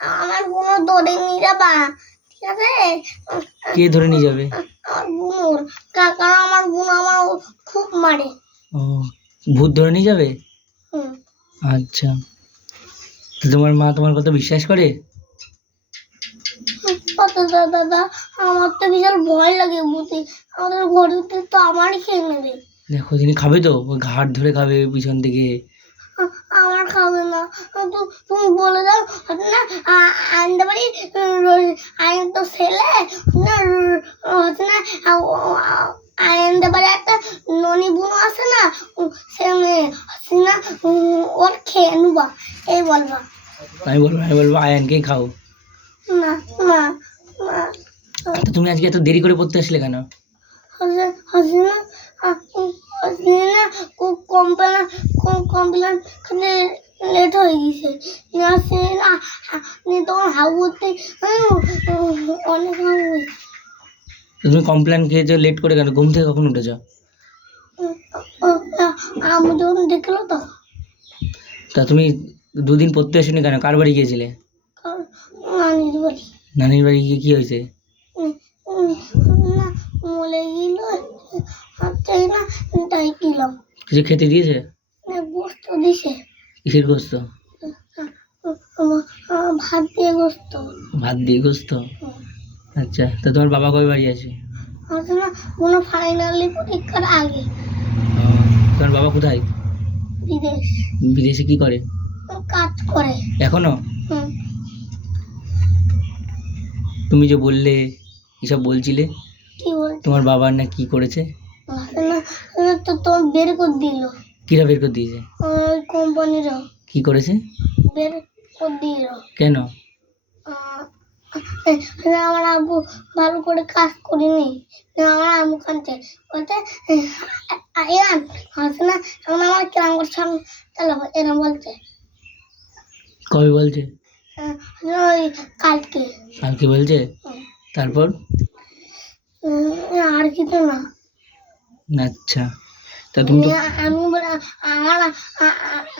আমার বুনো ধরে নিয়ে যাবা ঠিক আছে? কে ধরে নিয়ে যাবে? আমার বুনোর কাকা আমার বুনো আমার খুব মারে। ও ভূত ধরে নিয়ে যাবে? হুম। আচ্ছা। তো তোমার মা তোমার কথা বিশ্বাস করে? কত দাদা আমার তো বিশাল ভয় লাগে ভূতে আমাদের ঘরেতে তো আমারই খেয়ে নেবে। দেখো তিনি খাবে তো ঘাট ধরে খাবে পিছন থেকে। আমার খাবে না। তু- তুমি বলে দাও না আনতে পারি আইন তো ছেলে না হচ্ছে না আনতে পারি একটা ননি বুনো আছে না সে মেয়ে হচ্ছে না ওর খেয়ে নেবা এই বলবা। আমি বলব আমি বলব আয়ানকেই খাও। না না না। তুমি আজকে এত দেরি করে পড়তে আসলে কেন? হচ্ছে হচ্ছে না আ- উম, হচ্ছে না কমপ্লেন কমপ্লেন লেট হয়ে গেছে। তখন হাবুতে অনেক হাবু। তুমি কমপ্লেন খেয়েছো লেট করে কেন? ঘুম থেকে কখন উঠেছো? আমি যখন দেখল তো। তা তুমি দুদিন পড়তে আসনি কেন? কার বাড়ি গিয়েছিলে? নানির বাড়ি। নানির বাড়ি গিয়ে কি হয়েছে? না মলে গেল হচ্ছে না তাই গেলাম কিছু খেতে দিয়েছে? গোস্ত দিছে। কিসের গোস্ত? ভাত দিয়ে গোস্ত। ভাত দিয়ে গোস্ত? আচ্ছা তা তোমার বাবা কবে বাড়ি আছে? কোনো ফাইনালি পরীক্ষার আগে। তোমার বাবা কোথায়? বিদেশ। বিদেশে কি করে? কাজ করে। এখনও? তুমি যে বললে এসব বলছিলে তোমার বাবার না কি করেছে? তো তোমার বের করে দিল। কিরা বের করে দিয়েছে? ওই কোম্পানিরও। কি করেছে? বের করে দিল কেন? আমার আব্বু ভালো করে কাজ করিনি। আমার আম্মু কানছে বলতে আয়ান হচ্ছে না এখন আমার কেমন করে সঙ্গ চালাবো। এরকম বলছে। কবে বলছে? ওই কালকে। কালকে বলছে? তারপর? আর কিছু না। আচ্ছা। তা তুমি তো আমি- বলে আমার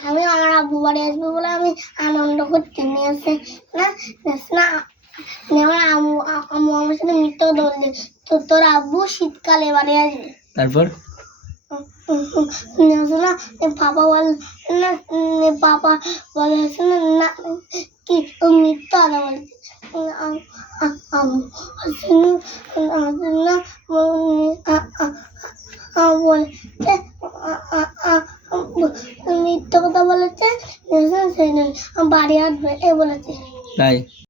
আমি আমার আব্বু বাড়ি আসব বলে আমি আনন্দ করতে নিয়ে আসে না না আমার আম্মু আম্মু আমার সাথে মিথ্যা ধরলে তো তোর আব্বু শীতকালে বাড়ি আসবে। তারপর? না পাপা বল না পাপা বলে না না কি মিথ্যা কথা বলছে। না বলে- মিথ্যা কথা বলেছে বাড়ি আসবে এ বলেছে। তাই?